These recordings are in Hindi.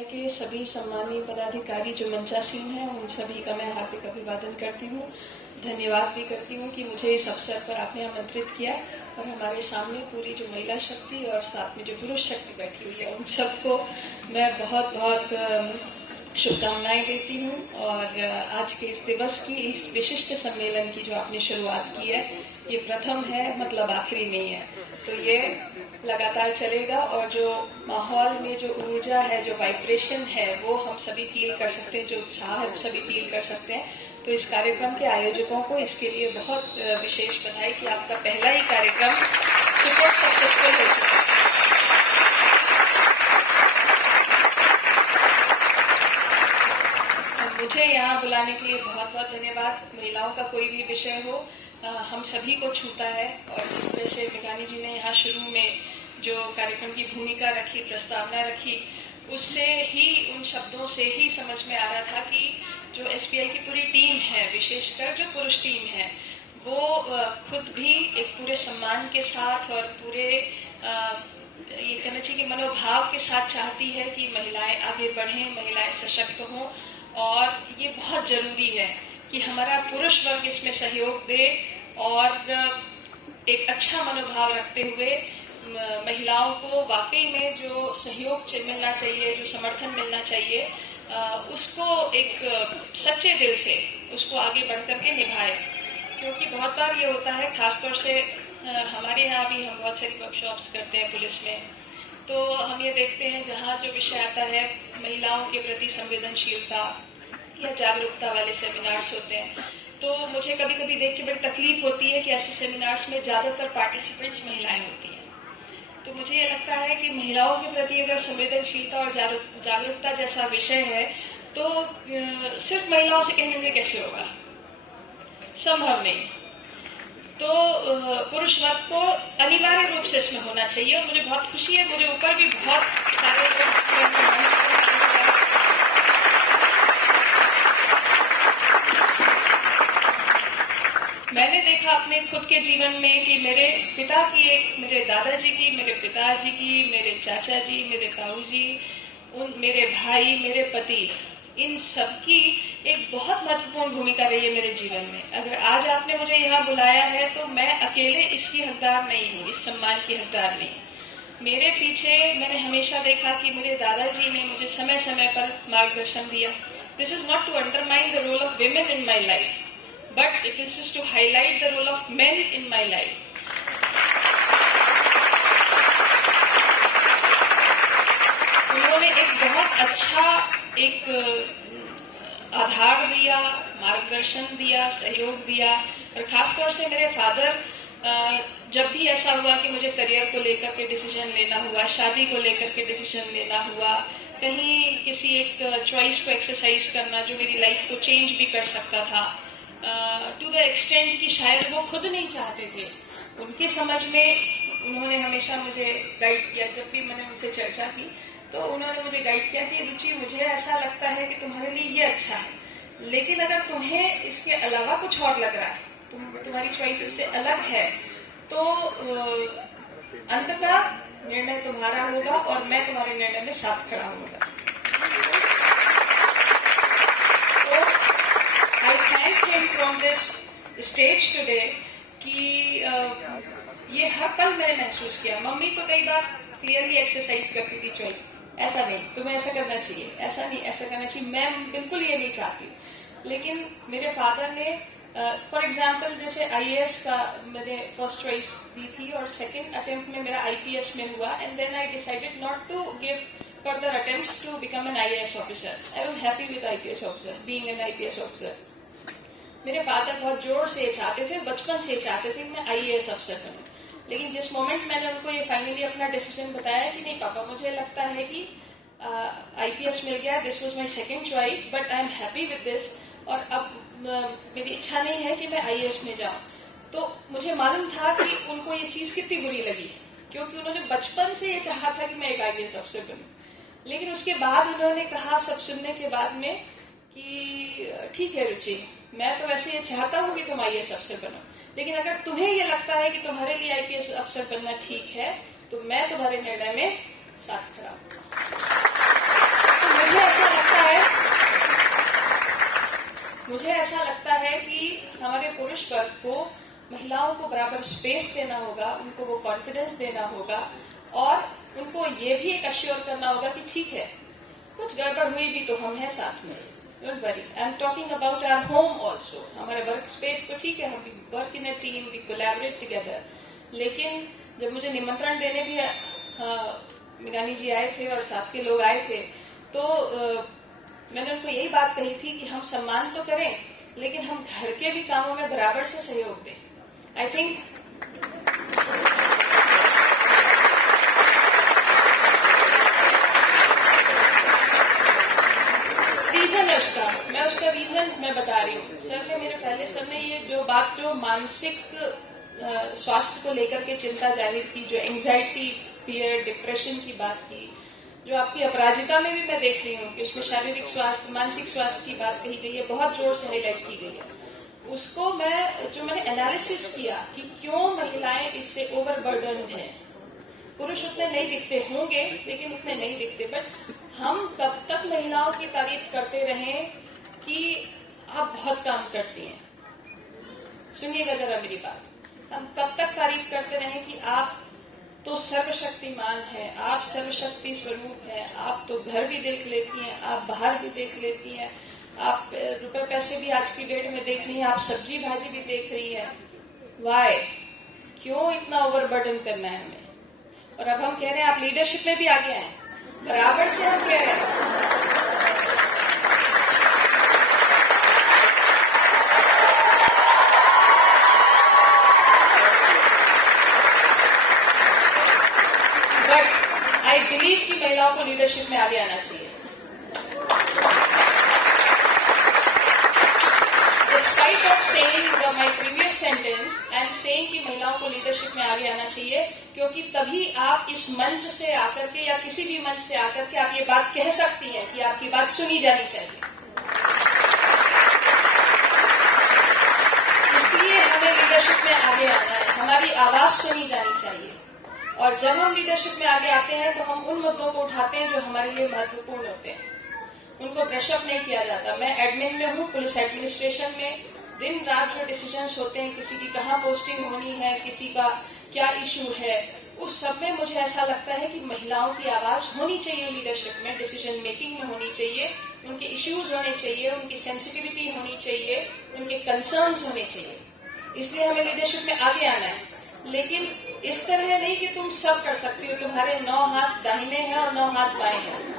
निकाय के सभी सम्मानीय पदाधिकारी जो मंचासीन हैं, उन सभी का मैं हार्दिक अभिवादन करती हूँ। धन्यवाद भी करती हूँ कि मुझे इस अवसर पर आपने आमंत्रित किया और हमारे सामने पूरी जो महिला शक्ति और साथ में जो पुरुष शक्ति बैठी हुई है, उन सबको मैं बहुत बहुत शुभकामनाएं देती हूँ। और आज के इस दिवस की, इस विशिष्ट सम्मेलन की जो आपने शुरुआत की है, ये प्रथम है, मतलब आखिरी नहीं है। तो ये लगातार चलेगा और जो माहौल में जो ऊर्जा है, जो वाइब्रेशन है, वो हम सभी फील कर सकते हैं, जो उत्साह है सभी फील कर सकते हैं। तो इस कार्यक्रम के आयोजकों को इसके लिए बहुत विशेष बधाई कि आपका पहला ही कार्यक्रम सुपर सक्सेसफुल हो चुका है। मुझे यहाँ बुलाने के लिए बहुत बहुत धन्यवाद। महिलाओं का कोई भी विषय हो, हम सभी को छूता है। और जिस तरह से मेघानी जी ने यहाँ शुरू में जो कार्यक्रम की भूमिका रखी, प्रस्तावना रखी, उससे ही, उन शब्दों से ही समझ में आ रहा था कि जो एसबीआई की पूरी टीम है, विशेषकर जो पुरुष टीम है, वो खुद भी एक पूरे सम्मान के साथ और पूरे ये कहना चाहिए कि मनोभाव के साथ चाहती है कि महिलाएं आगे बढ़ें, महिलाएं सशक्त हों। और ये बहुत जरूरी है कि हमारा पुरुष वर्ग इसमें सहयोग दे और एक अच्छा मनोभाव रखते हुए महिलाओं को वाकई में जो सहयोग मिलना चाहिए, जो समर्थन मिलना चाहिए, उसको एक सच्चे दिल से उसको आगे बढ़ करके निभाए। क्योंकि बहुत बार ये होता है, खासतौर से हमारे यहाँ भी हम बहुत सारी वर्कशॉप्स करते हैं पुलिस में, तो हम ये देखते हैं जहाँ जो विषय आता है महिलाओं के प्रति संवेदनशीलता या जागरूकता वाले सेमिनार्स होते हैं, तो मुझे कभी कभी देख के बड़ी तकलीफ होती है कि ऐसे सेमिनार्स में ज्यादातर पार्टिसिपेंट्स महिलाएं होती हैं। तो मुझे ये लगता है कि महिलाओं के प्रति अगर संवेदनशीलता और जागरूकता जैसा विषय है, तो सिर्फ महिलाओं से कहने से कैसे होगा, संभव नहीं। तो पुरुष वर्ग को अनिवार्य रूप से इसमें होना चाहिए। और मुझे बहुत खुशी है, मुझे ऊपर भी बहुत सारे मैंने देखा अपने खुद के जीवन में कि मेरे पिता की, मेरे दादाजी की, मेरे पिताजी की, मेरे चाचा जी, मेरे ताऊ जी, मेरे भाई, मेरे पति, इन सबकी एक बहुत महत्वपूर्ण भूमिका रही है मेरे जीवन में। अगर आज आपने मुझे यहाँ बुलाया है तो मैं अकेले इसकी हकदार नहीं हूँ, इस सम्मान की हकदार नहीं। मेरे पीछे मैंने हमेशा देखा कि मेरे दादाजी ने मुझे समय समय पर मार्गदर्शन दिया। This is not to undermine the role of women in my life, but it is just to highlight the role of men in my life. उन्होंने एक बहुत अच्छा एक आधार दिया, मार्गदर्शन दिया, सहयोग दिया। और खासतौर से मेरे फादर, जब भी ऐसा हुआ कि मुझे करियर को लेकर के डिसीजन लेना हुआ, शादी को लेकर के डिसीजन लेना हुआ, कहीं किसी एक चॉइस को एक्सरसाइज करना जो मेरी लाइफ को चेंज भी कर सकता था, टू द एक्सटेंट कि शायद वो खुद नहीं चाहते थे, उनके समझ में उन्होंने हमेशा मुझे गाइड किया। जब भी मैंने उनसे चर्चा की तो उन्होंने मुझे गाइड किया कि रुचि, मुझे ऐसा लगता है कि तुम्हारे लिए ये अच्छा है, लेकिन अगर तुम्हें इसके अलावा कुछ और लग रहा है, तुम्हारी चॉइस इससे अलग है, तो अंततः निर्णय तुम्हारा होगा और मैं तुम्हारे निर्णय में साथ खड़ा होगा। I thank him from this stage today कि ये हर पल मैंने महसूस किया। मम्मी तो कई बार क्लियरली एक्सरसाइज करती थी चॉइस, ऐसा नहीं, तुम्हें ऐसा करना चाहिए, ऐसा नहीं, ऐसा करना चाहिए, मैं बिल्कुल ये नहीं चाहती। लेकिन मेरे फादर ने फॉर एग्जाम्पल जैसे आईएएस का मैंने फर्स्ट चॉइस दी थी और सेकेंड अटेम्प्ट में मेरा आईपीएस में हुआ, and then I decided not to give further attempts to become an IAS officer. I was happy with IPS officer, being an IPS officer. मेरे फादर बहुत जोर से चाहते थे, बचपन से चाहते थे कि मैं आईएएस अफसर बनूं। लेकिन जिस मोमेंट मैंने उनको ये फाइनली अपना डिसीजन बताया कि नहीं पापा, मुझे लगता है कि आईपीएस मिल गया, this was my second choice, but I am happy with this, और अब मेरी इच्छा नहीं है कि मैं आईएएस में जाऊं, तो मुझे मालूम था कि उनको ये चीज कितनी बुरी लगी, क्योंकि उन्होंने बचपन से ये चाहा था कि मैं एक आईएएस अफसर बनूं। लेकिन उसके बाद उन्होंने कहा, सब सुनने के बाद में, कि ठीक है रुचि, मैं तो वैसे ये चाहता हूँ कि तुम आईएएस अफसर बनो, लेकिन अगर तुम्हें ये लगता है कि तुम्हारे लिए आईपीएस अफसर बनना ठीक है, तो मैं तुम्हारे निर्णय में साथ खड़ा हूँ। मुझे ऐसा लगता है कि हमारे पुरुष वर्ग को महिलाओं को बराबर स्पेस देना होगा, उनको वो कॉन्फिडेंस देना होगा और उनको ये भी एक अश्योर करना होगा कि ठीक है, कुछ गड़बड़ हुई भी तो हम हैं साथ में, don't worry. I am talking about our home also. हमारे वर्क स्पेस तो ठीक है, हम work in a team, we collaborate together, लेकिन जब मुझे निमंत्रण देने भी मिगानी जी आए थे और साथ के लोग आए थे, तो मैंने उनको यही बात कही थी कि हम सम्मान तो करें, लेकिन हम घर के भी कामों में बराबर से सहयोग दें। आई थिंक रीजन है उसका रीजन मैं बता रही हूँ। सर ने मेरे पहले सर ने ये जो मानसिक स्वास्थ्य को लेकर के चिंता जाहिर की, जो एंजाइटी, फियर, डिप्रेशन की बात की, जो आपकी अपराजिता में भी मैं देख रही हूँ कि उसमें शारीरिक स्वास्थ्य, मानसिक स्वास्थ्य की बात कही गई है, बहुत जोर से हाईलाइट की गई है। उसको मैंने एनालिसिस किया कि क्यों महिलाएं इससे ओवरबर्डन्ड हैं। पुरुष उतने नहीं दिखते होंगे, लेकिन उतने नहीं दिखते, बट हम कब तक महिलाओं की तारीफ करते रहें कि आप बहुत काम करती हैं? सुनिएगा जरा मेरी बात। हम कब तक तारीफ करते रहें कि आप तो सर्वशक्तिमान है, आप सर्वशक्ति स्वरूप है, आप तो घर भी देख लेती हैं, आप बाहर भी देख लेती हैं, आप रुपए पैसे भी आज की डेट में देख रही हैं, आप सब्जी भाजी भी देख रही हैं। वाई? क्यों इतना ओवरबर्डन करना है हमें? और अब हम कह रहे हैं आप लीडरशिप में भी आगे आए, बराबर से हम कह रहे हैं। बट आई बिलीव कि महिलाओं को लीडरशिप में आगे आना चाहिए। Despite of saying my previous sentence, I am saying कि महिलाओं को लीडरशिप में आगे आना चाहिए, क्योंकि तभी आप इस मंच से आकर के या किसी भी मंच से आकर के आप ये बात कह सकती हैं कि आपकी बात सुनी जानी चाहिए। इसलिए हमें लीडरशिप में आगे आना है, हमारी आवाज सुनी जानी चाहिए। और जब हम लीडरशिप में आगे आते हैं तो हम उन मुद्दों को उठाते हैं जो हमारे लिए महत्वपूर्ण होते हैं, उनको ब्रशअप नहीं किया जाता। मैं एडमिन में हूँ, पुलिस एडमिनिस्ट्रेशन में दिन रात जो डिसीजंस होते हैं, किसी की कहाँ पोस्टिंग होनी है, किसी का क्या इश्यू है, उस सब में मुझे ऐसा लगता है कि महिलाओं की आवाज होनी चाहिए लीडरशिप में, डिसीजन मेकिंग में होनी चाहिए, उनके इश्यूज होने चाहिए, उनकी सेंसिटिविटी होनी चाहिए, उनके कंसर्न्स होने चाहिए। इसलिए हमें लीडरशिप में आगे आना है, लेकिन इस तरह नहीं कि तुम सब कर सकती हो, तुम्हारे 9 हाथ दाहिने हैं और 9 हाथ बाएं हैं।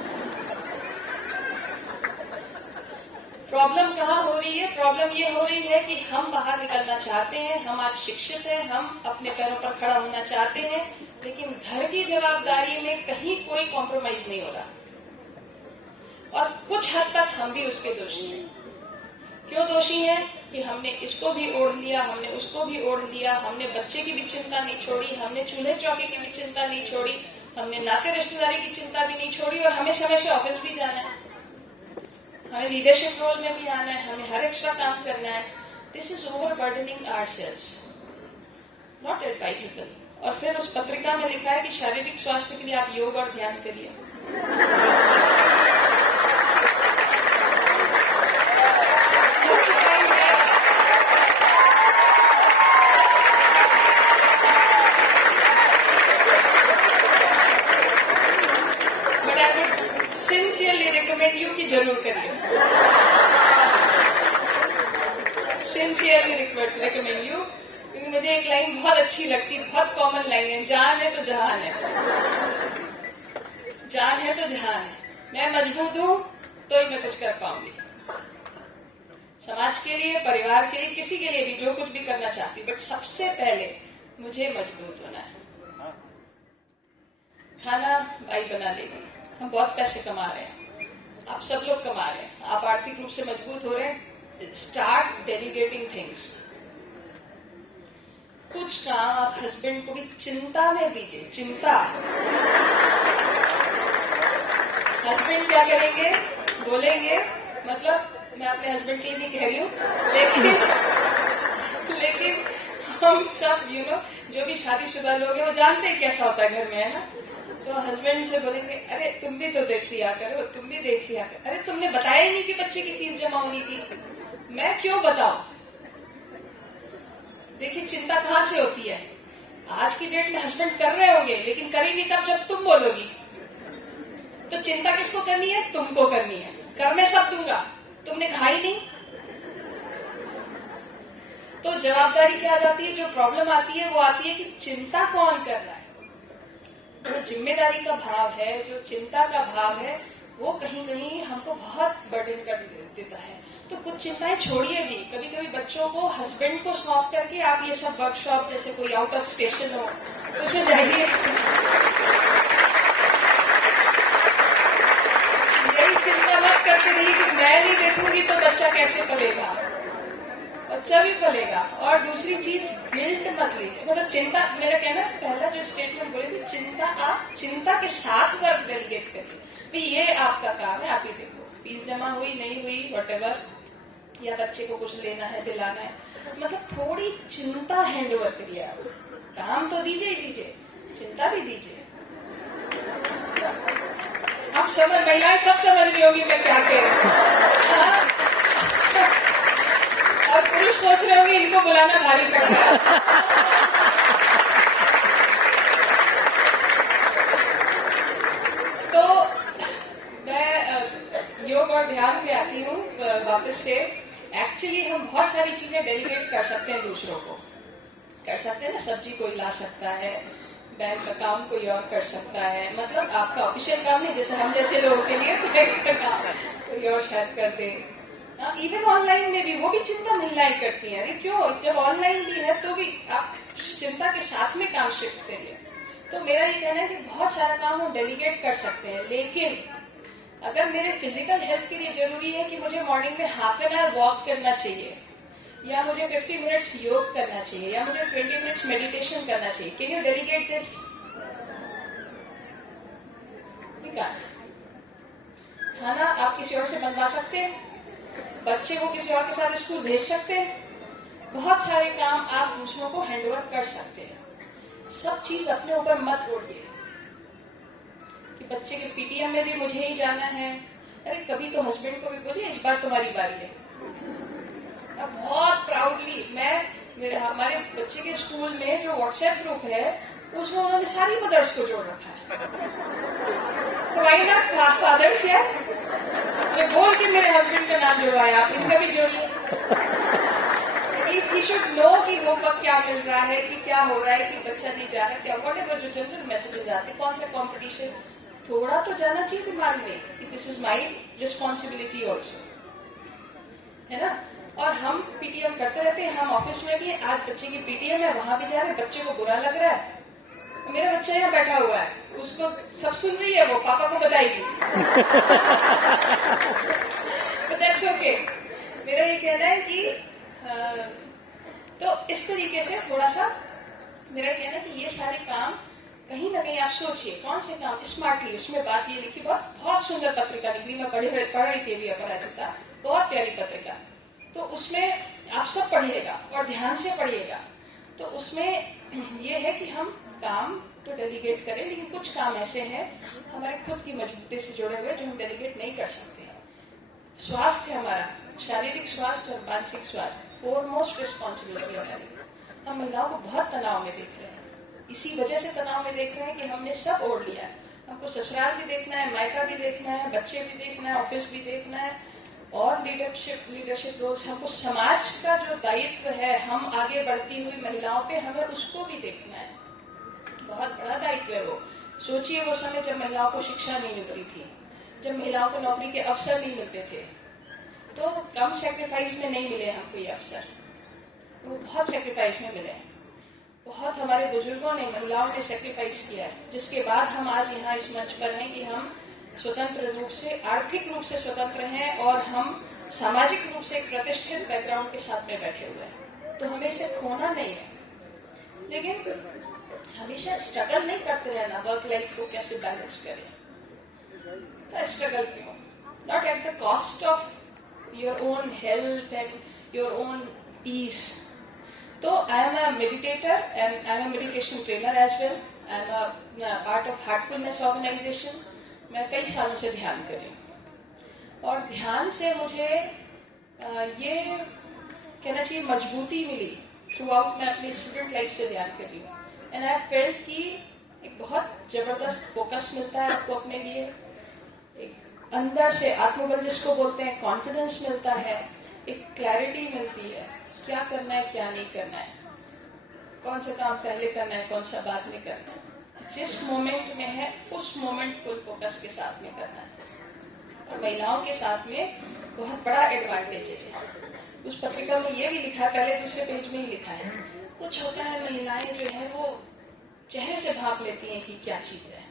प्रॉब्लम कहाँ हो रही है? प्रॉब्लम ये हो रही है कि हम बाहर निकलना चाहते हैं, हम आज शिक्षित हैं, हम अपने पैरों पर खड़ा होना चाहते हैं, लेकिन घर की जवाबदारी में कहीं कोई कॉम्प्रोमाइज नहीं हो रहा। और कुछ हद तक हम भी उसके दोषी हैं। क्यों दोषी हैं? कि हमने इसको भी ओढ़ लिया, हमने उसको भी ओढ़ लिया, हमने बच्चे की भी चिंता नहीं छोड़ी, हमने चूल्हे चौके की भी चिंता नहीं छोड़ी, हमने नाते रिश्तेदारी की चिंता भी नहीं छोड़ी, और हमें समय से ऑफिस भी जाना है, हमें लीडरशिप रोल में भी आना है, हमें हर एक्स्ट्रा काम करना है। This is overburdening ourselves, not advisable. और फिर उस पत्रिका में लिखा है कि शारीरिक स्वास्थ्य के लिए आप योग और ध्यान करिए। की जरूर करिए, सिंसियरली रिकमेंड यू, क्योंकि मुझे एक लाइन बहुत अच्छी लगती है, बहुत कॉमन लाइन है, जान है तो जहान है, जान है तो जहान है। मैं मजबूत हूं तो ही मैं कुछ कर पाऊंगी, समाज के लिए, परिवार के लिए, किसी के लिए भी, जो कुछ भी करना चाहती हूँ, बट सबसे पहले मुझे मजबूत होना है। खाना भाई बना देंगे, हम बहुत पैसे कमा रहे हैं, आप सब लोग कमा रहे हैं, आप आर्थिक रूप से मजबूत हो रहे हैं। Start delegating things. कुछ काम आप हस्बैंड को भी चिंता में दीजिए, चिंता। हस्बैंड क्या करेंगे? बोलेंगे, मतलब मैं अपने हस्बैंड के लिए नहीं कह रही हूँ, लेकिन हम सब जो भी शादीशुदा लोग हैं वो जानते हैं कैसा होता है घर में, है ना। तो हस्बैंड से बोलेंगे, अरे तुम भी तो देख लिया करो, तुम भी देख लिया करो, अरे तुमने बताया ही नहीं कि बच्चे की फीस जमा होनी थी, मैं क्यों बताऊं? देखिए चिंता कहां से होती है। आज की डेट में हस्बैंड कर रहे होंगे, लेकिन करेंगे कब? जब तुम बोलोगी। तो चिंता किसको करनी है? तुमको करनी है। कर मैं सब दूंगा, तुमने कहा ही नहीं। तो जवाबदारी क्या आ जाती है? जो प्रॉब्लम आती है वो आती है कि चिंता कौन कर रहा है। जो जिम्मेदारी का भाव है, जो चिंता का भाव है, वो कहीं कहीं हमको बहुत बर्डन कर देता है। तो कुछ चिंताएं छोड़िए भी। कभी कभी बच्चों को हस्बैंड को सौंप करके आप ये सब वर्कशॉप, जैसे कोई आउट ऑफ स्टेशन हो, उसमें जाइए। यही चिंता मत करते रहिए कि मैं नहीं देखूंगी तो बच्चा कैसे पलेगा। बच्चा भी पलेगा। और दूसरी चीज, गिल्ट मत लीजिए। मतलब चिंता, मेरा कहना पहला जो स्टेटमेंट बोले थी, चिंता आप चिंता के साथ वर्क डेलीगेट करिए। भाई ये आपका काम है, आप ही देखो फीस जमा हुई नहीं हुई, व्हाटएवर, या बच्चे को कुछ लेना है, दिलाना है, मतलब थोड़ी चिंता हैंड ओवर करिए। आप काम तो दीजिए ही दीजिए, चिंता भी दीजिए। आप समझ, महिलाएं सब समझ रही होगी मैं क्या कह रही हूँ। और पुरुष सोच रहे होंगे इनको बुलाना भारी पड़ रहा है। तो मैं योग और ध्यान में आती हूँ वापस से। एक्चुअली हम बहुत सारी चीजें डेलीगेट कर सकते हैं, दूसरों को कर सकते हैं ना। सब्जी कोई ला सकता है, बैंक का काम कोई और कर सकता है, मतलब आपका ऑफिशियल काम नहीं, जैसे हम जैसे लोगों के लिए बैंक का काम कोई और शायद कर दे। इवन ऑनलाइन में भी वो भी चिंता महिलाएं करती हैं। अरे क्यों, जब ऑनलाइन भी है तो भी आप चिंता के साथ में काम शिफ्ट करिए। तो मेरा ये कहना है कि बहुत सारा काम हम डेलीगेट कर सकते हैं, लेकिन अगर मेरे फिजिकल हेल्थ के लिए जरूरी है कि मुझे मॉर्निंग में हाफ एन आवर वॉक करना चाहिए, या मुझे 50 मिनट्स योग करना चाहिए, या मुझे 20 मिनट्स मेडिटेशन करना चाहिए, कैन यू डेलीगेट दिस? खाना आप किसी और से बनवा सकते हैं, बच्चे को किसी और के साथ स्कूल भेज सकते हैं। बहुत सारे काम आप दूसरों को हैंडओवर कर सकते हैं। सब चीज अपने ऊपर मत ओढ़िए कि बच्चे के पीटीएम में भी मुझे ही जाना है। अरे कभी तो हस्बैंड को भी बोलिए इस बार तुम्हारी बारी है। अब बहुत प्राउडली मैं हमारे बच्चे के स्कूल में जो व्हाट्सएप ग्रुप है उसमें उन्होंने सारी मदर्स को जोड़ रखा है। तो वाई नॉट फादर्स यार, ये बोल के मेरे हस्बैंड का नाम जुड़वाया, आप इनका भी जोड़िए। ही शुड नो कि होमवर्क क्या मिल रहा है, कि क्या हो रहा है, कि बच्चा नहीं जा रहा, क्या व्हाटएवर जो जनरल मैसेजेस आते हैं, कौन सा कॉम्पिटिशन, थोड़ा तो जाना चाहिए दिमाग में कि this is my responsibility also, है ना। और हम पीटीएम करते रहते हैं, हम ऑफिस में भी, आज बच्चे की पीटीएम है, वहां भी जा रहे हैं, बच्चे को बुरा लग रहा है, मेरा बच्चा यहाँ बैठा हुआ है, उसको सब सुन रही है, वो पापा को बताएगी। तो दैट्स ओके। मेरा ये कहना है कि तो इस तरीके से थोड़ा सा मेरा कहना है कि ये सारे काम कहीं ना कहीं आप सोचिए कौन से काम स्मार्टली। उसमें बात ये लिखी, बहुत सुंदर पत्रिका निकली, मैं पढ़ रही थी अपराजिता, बहुत प्यारी पत्रिका। तो उसमें आप सब पढ़िएगा और ध्यान से पढ़िएगा। तो उसमें ये है कि हम काम तो डेलीगेट करें, लेकिन कुछ काम ऐसे हैं हमारे खुद की मजबूती से जुड़े हुए जो हम डेलीगेट नहीं कर सकते हैं। स्वास्थ्य, हमारा शारीरिक स्वास्थ्य और मानसिक स्वास्थ्य फोरमोस्ट रिस्पॉन्सिबिलिटी हमारी। हम महिलाओं को बहुत तनाव में देख रहे हैं, इसी वजह से तनाव में देख रहे हैं कि हमने सब ओढ़ लिया है। हमको ससुराल भी देखना है, मायका भी देखना है, बच्चे भी देखना है, ऑफिस भी देखना है, और लीडरशिप रोल्स, हमको समाज का जो दायित्व है हम आगे बढ़ती हुई महिलाओं पे, हमें उसको भी देखना है। बहुत बड़ा दायित्व है वो। सोचिए वो समय जब महिलाओं को शिक्षा नहीं मिलती थी, जब महिलाओं को नौकरी के अवसर नहीं मिलते थे, तो कम सेक्रीफाइस में नहीं मिले हमको ये अवसर, वो बहुत सेक्रीफाइस में मिले। बहुत हमारे बुजुर्गों ने, महिलाओं ने सेक्रीफाइस किया है, जिसके बाद हम आज यहाँ इस मंच पर हैं कि हम स्वतंत्र रूप से, आर्थिक रूप से स्वतंत्र हैं, और हम सामाजिक रूप से एक प्रतिष्ठित बैकग्राउंड के साथ में बैठे हुए हैं। तो हमें इसे खोना नहीं है, लेकिन हमेशा स्ट्रगल नहीं करते रहना, वर्क लाइफ को कैसे बैलेंस करें। तो स्ट्रगल क्यों? Not at the cost of your own health and your own peace. तो I am a meditator and I am a meditation trainer as well. I am a part of Heartfulness organisation. मैं कई सालों से ध्यान कर रही हूँ, और ध्यान से मुझे ये कहना चाहिए मजबूती मिली थ्रू आउट। मैं अपनी स्टूडेंट लाइफ से ध्यान कर रही हूँ, एंड आई फेल्ट कि एक बहुत जबरदस्त फोकस मिलता है आपको अपने लिए, एक अंदर से आत्मबल जिसको बोलते हैं, कॉन्फिडेंस मिलता है, एक क्लैरिटी मिलती है क्या करना है क्या नहीं करना है, कौन सा काम पहले करना है कौन सा बाद में करना है, जिस मोमेंट में है उस मोमेंट फुल फोकस के साथ में करना है। और महिलाओं के साथ में बहुत बड़ा एडवांटेज है। उस पत्रिका में ये भी लिखा है, पहले दूसरे पेज में ही लिखा है, कुछ होता है महिलाएं जो है वो चेहरे से भाप लेती हैं कि क्या चीज है,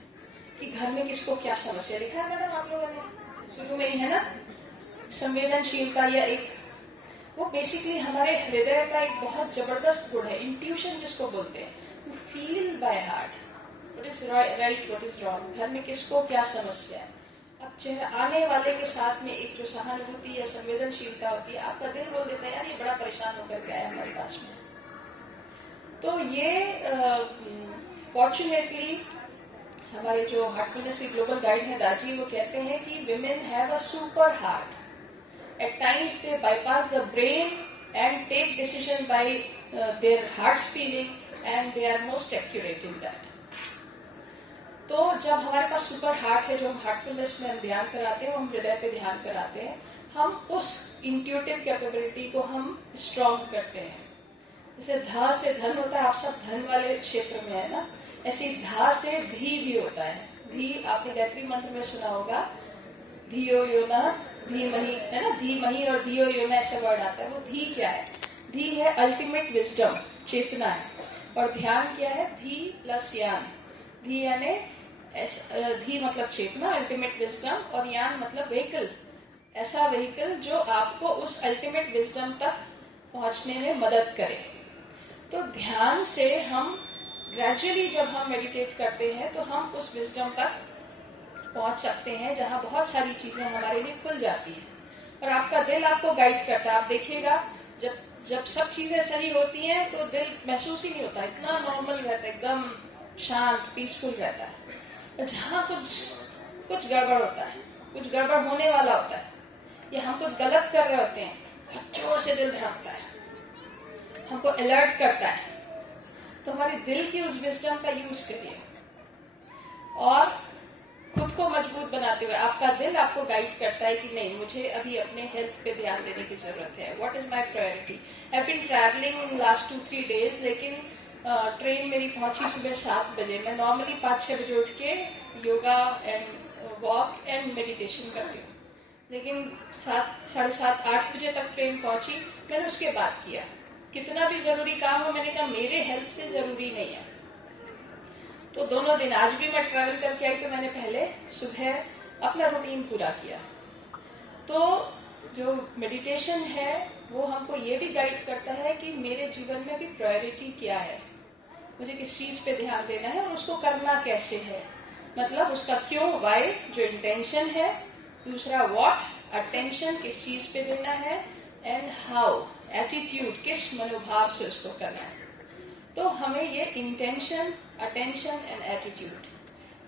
कि घर में किसको क्या समस्या। लिखा है मैडम आप लोगों ने शुरू में ही, है ना, संवेदनशीलता, या एक वो बेसिकली हमारे हृदय का एक बहुत जबरदस्त गुण है, इंट्यूशन जिसको बोलते हैं, you feel by heart what is right what is wrong, घर में किसको क्या समस्या है। अब चेहरा आने वाले के साथ में एक जो सहानुभूति या संवेदनशीलता होती है, आपका दिल बोल देता है यार ये बड़ा परेशान होकर के आया हमारे पास में। तो ये फॉर्चुनेटली हमारे जो हार्टफुलनेस की ग्लोबल गाइड है राजी, वो कहते हैं कि women have a super heart. At times they bypass the brain and take decision by their heart's feeling, and they are most accurate in that. तो जब हमारे पास सुपर हार्ट है, जो हम हार्टफुलनेस में हम ध्यान कराते हैं, वो हम हृदय पे ध्यान कराते हैं, हम उस इंट्यूटिव कैपेबिलिटी को हम स्ट्रॉन्ग करते हैं। जैसे धा से धन होता है, आप सब धन वाले क्षेत्र में है ना, ऐसी धा से धी भी होता है। धी आपने गायत्री मंत्र में सुना होगा, धियो यो न धीमहि, है ना, धीमहि और धियो यो न ऐसे वर्ड आता है। वो धी क्या है? धी है अल्टीमेट विजडम, चेतना है, और ध्यान क्या है? धी प्लस यान। धी यानी धी मतलब चेतना, अल्टीमेट विजडम, और यान मतलब व्हीकल, ऐसा व्हीकल जो आपको उस अल्टीमेट विजडम तक पहुंचने में मदद करे। तो ध्यान से हम ग्रेजुअली जब हम मेडिटेट करते हैं तो हम उस विजडम तक पहुंच सकते हैं, जहां बहुत सारी चीजें हमारे लिए खुल जाती हैं, और आपका दिल आपको गाइड करता है। आप देखिएगा जब सब चीजें सही होती हैं तो दिल महसूस ही नहीं होता, इतना नॉर्मल रहता है, एकदम शांत पीसफुल रहता है। और जहां कुछ गड़बड़ होता है, कुछ गड़बड़ होने वाला होता है, या हम कुछ गलत कर रहे होते हैं, बहुत जोर से दिल धड़कता है, हमको अलर्ट करता है। तो हमारे दिल की उस विजडम का यूज करिए, और खुद को मजबूत बनाते हुए आपका दिल आपको गाइड करता है कि नहीं, मुझे अभी अपने हेल्थ पे ध्यान देने की जरूरत है। What is my priority? I have been travelling last 2-3 days, लेकिन ट्रेन मेरी पहुंची सुबह 7 बजे। मैं नॉर्मली 5-6 बजे उठ के yoga and walk and meditation करती हूँ, लेकिन 7-7:30-8 बजे तक ट्रेन पहुंची। मैंने उसके बाद किया, कितना भी जरूरी काम हो, मैंने कहा मेरे हेल्थ से जरूरी नहीं है। तो दोनों दिन, आज भी मैं ट्रैवल करके आई तो मैंने पहले सुबह अपना रूटीन पूरा किया। तो जो मेडिटेशन है वो हमको ये भी गाइड करता है कि मेरे जीवन में भी प्रायोरिटी क्या है, मुझे किस चीज पे ध्यान देना है और उसको करना कैसे है, मतलब उसका क्यों, वाई, जो इंटेंशन है। दूसरा व्हाट, अटेंशन, किस चीज पे देना है, एंड हाउ, एटीट्यूड, किस मनोभाव से उसको करना है। तो हमें ये इंटेंशन, अटेंशन एंड एटीट्यूड,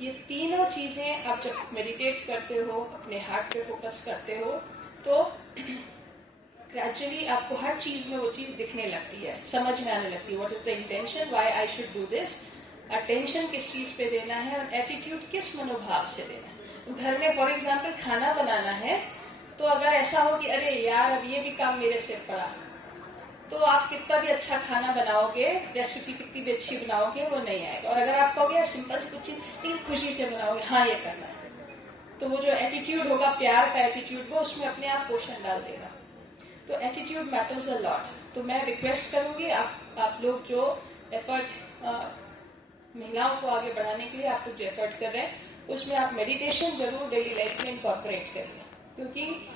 ये तीनों चीजें आप जब मेडिटेट करते हो, अपने हार्ट पे फोकस करते हो, तो ग्रेजुअली आपको हर चीज में वो चीज दिखने लगती है, समझ में आने लगती है। What is the intention, why I should do this, attention किस चीज पे देना है, और एटीट्यूड किस मनोभाव से देना है। घर में फॉर एग्जाम्पल खाना बनाना है, तो अगर ऐसा हो कि अरे यार अब ये भी काम मेरे सिर पड़ा, तो आप कितना भी अच्छा खाना बनाओगे, रेसिपी कितनी भी अच्छी बनाओगे, वो नहीं आएगा। और अगर आप कहोगे यार सिंपल से कुछ चीज लेकिन खुशी से बनाओगे, हाँ ये करना है, तो वो जो एटीट्यूड होगा, प्यार का एटीट्यूड, वो उसमें अपने आप पोषण डाल देगा। तो एटीट्यूड मैटर्स अ लॉट। तो मैं रिक्वेस्ट करूंगी आप लोग जो एफर्ट महिलाओं को आगे बढ़ाने के लिए आप लोग जो एफर्ट कर रहे हैं, उसमें आप मेडिटेशन जरूर डेली लाइफ में इनकॉर्पोरेट करिए, क्योंकि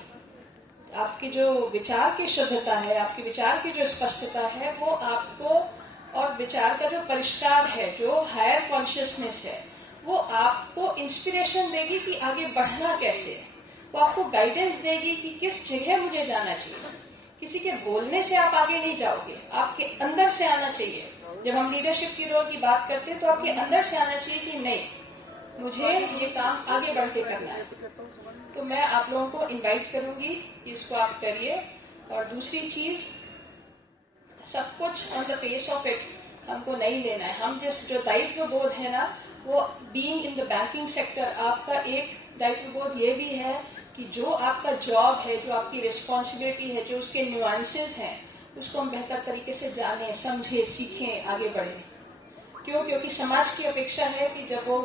आपकी जो विचार की शुद्धता है, आपके विचार की जो स्पष्टता है, वो आपको, और विचार का जो परिष्कार है, जो हायर कॉन्शियसनेस है, वो आपको इंस्पिरेशन देगी कि आगे बढ़ना कैसे है। वो आपको गाइडेंस देगी कि किस जगह मुझे जाना चाहिए। किसी के बोलने से आप आगे नहीं जाओगे, आपके अंदर से आना चाहिए। जब हम लीडरशिप की रोल की बात करते हैं तो आपके अंदर से आना चाहिए कि नहीं, मुझे ये काम आगे बढ़ के करना है। तो मैं आप लोगों को इनवाइट करूंगी कि इसको आप करिए, और दूसरी चीज, सब कुछ on the face of it हमको नहीं लेना है। हम जो दायित्व बोध है ना, वो being in the banking sector, आपका एक दायित्व बोध ये भी है कि जो आपका जॉब है, जो आपकी रिस्पॉन्सिबिलिटी है, जो उसके न्यूआंसेस हैं, उसको हम बेहतर तरीके से जानें, समझें, सीखें, आगे बढ़ें। क्यों? क्योंकि समाज की अपेक्षा है कि जब वो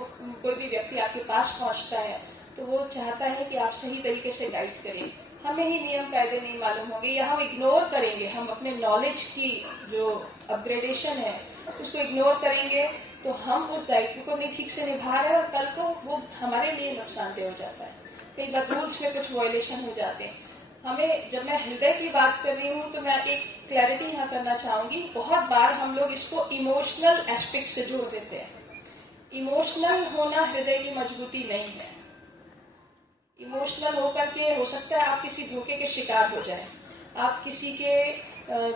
कोई भी व्यक्ति आपके पास पहुंचता है तो वो चाहता है कि आप सही तरीके से गाइड करें। हमें ही नियम कायदे नहीं मालूम होंगे या हम इग्नोर करेंगे, हम अपने नॉलेज की जो अपग्रेडेशन है उसको इग्नोर करेंगे, तो हम उस दायित्व को नहीं ठीक से निभा रहे और कल को वो हमारे लिए नुकसानदेह हो जाता है। कई बार रूल्स में कुछ वायलेशन हो जाते हैं। हमें, जब मैं हृदय की बात कर रही हूँ तो मैं एक क्लैरिटी यहाँ करना चाहूंगी। बहुत बार हम लोग इसको इमोशनल एस्पेक्ट से जोड़ देते हैं। इमोशनल होना हृदय की मजबूती नहीं है। इमोशनल होकर के हो सकता है आप किसी धोखे के शिकार हो जाए, आप किसी के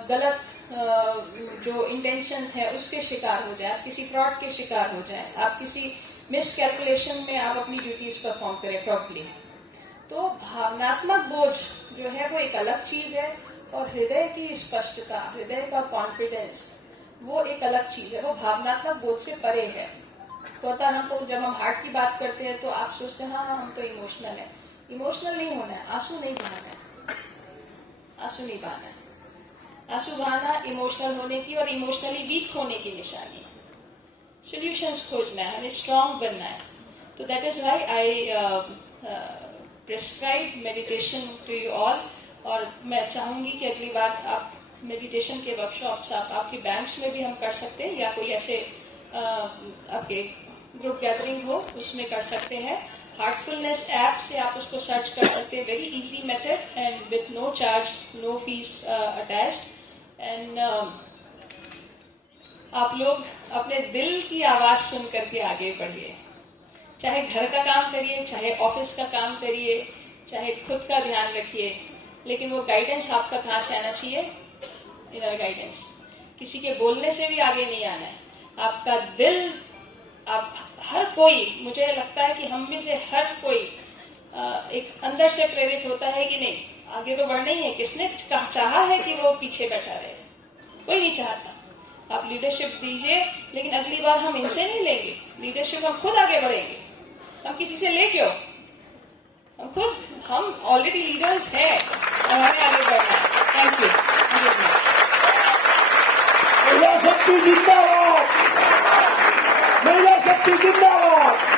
गलत जो इंटेंशंस है उसके शिकार हो जाए, आप किसी फ्रॉड के शिकार हो जाए, आप किसी मिसकैलकुलेशन में आप अपनी ड्यूटीज परफॉर्म करें प्रॉपर्ली। तो भावनात्मक बोझ जो है वो एक अलग चीज है, और हृदय की स्पष्टता, हृदय का कॉन्फिडेंस, वो एक अलग चीज है। वो भावनात्मक बोझ से परे है। होता हमको, जब हम हार्ट की बात करते हैं तो आप सोचते हैं हाँ हम तो इमोशनल है। इमोशनल नहीं होना है, आंसू नहीं बहाना है, आंसू नहीं बहाना है। आंसू बहाना इमोशनल होने की और इमोशनली वीक होने की निशानी है। सोल्यूशंस खोजना है, हमें स्ट्रांग बनना है। तो that is why I prescribe meditation to you all. और मैं चाहूंगी कि अगली बार आप मेडिटेशन के वर्कशॉप्स आपकी बैंक्स में भी हम कर सकते हैं, या कोई ऐसे आपके ग्रुप गैदरिंग हो उसमें कर सकते हैं। हार्टफुलनेस ऐप से आप उसको सर्च कर सकते हैं, very easy method and with no charge, no fees attached. And आप लोग अपने दिल की आवाज सुन करके आगे बढ़िए। चाहे घर का काम करिए, चाहे ऑफिस का काम करिए, चाहे खुद का ध्यान रखिए, लेकिन वो गाइडेंस आपका कहाँ से आना चाहिए? Inner guidance. किसी के बोलने से भी आगे नहीं आना है। आपका दिल, आप हर कोई, मुझे लगता है कि हम में से हर कोई एक अंदर से प्रेरित होता है कि नहीं आगे तो बढ़ना ही है। किसने चाहा है कि वो पीछे बैठा रहे? कोई नहीं चाहता। आप लीडरशिप दीजिए, लेकिन अगली बार हम इनसे नहीं लेंगे लीडरशिप, हम खुद आगे बढ़ेंगे। हम किसी से ले क्यों? हम ऑलरेडी लीडर्स हैं और हमें आगे बढ़ना है। Thank you. महिला शक्ति जिंदाबाद, महिला शक्ति जिंदाबाद।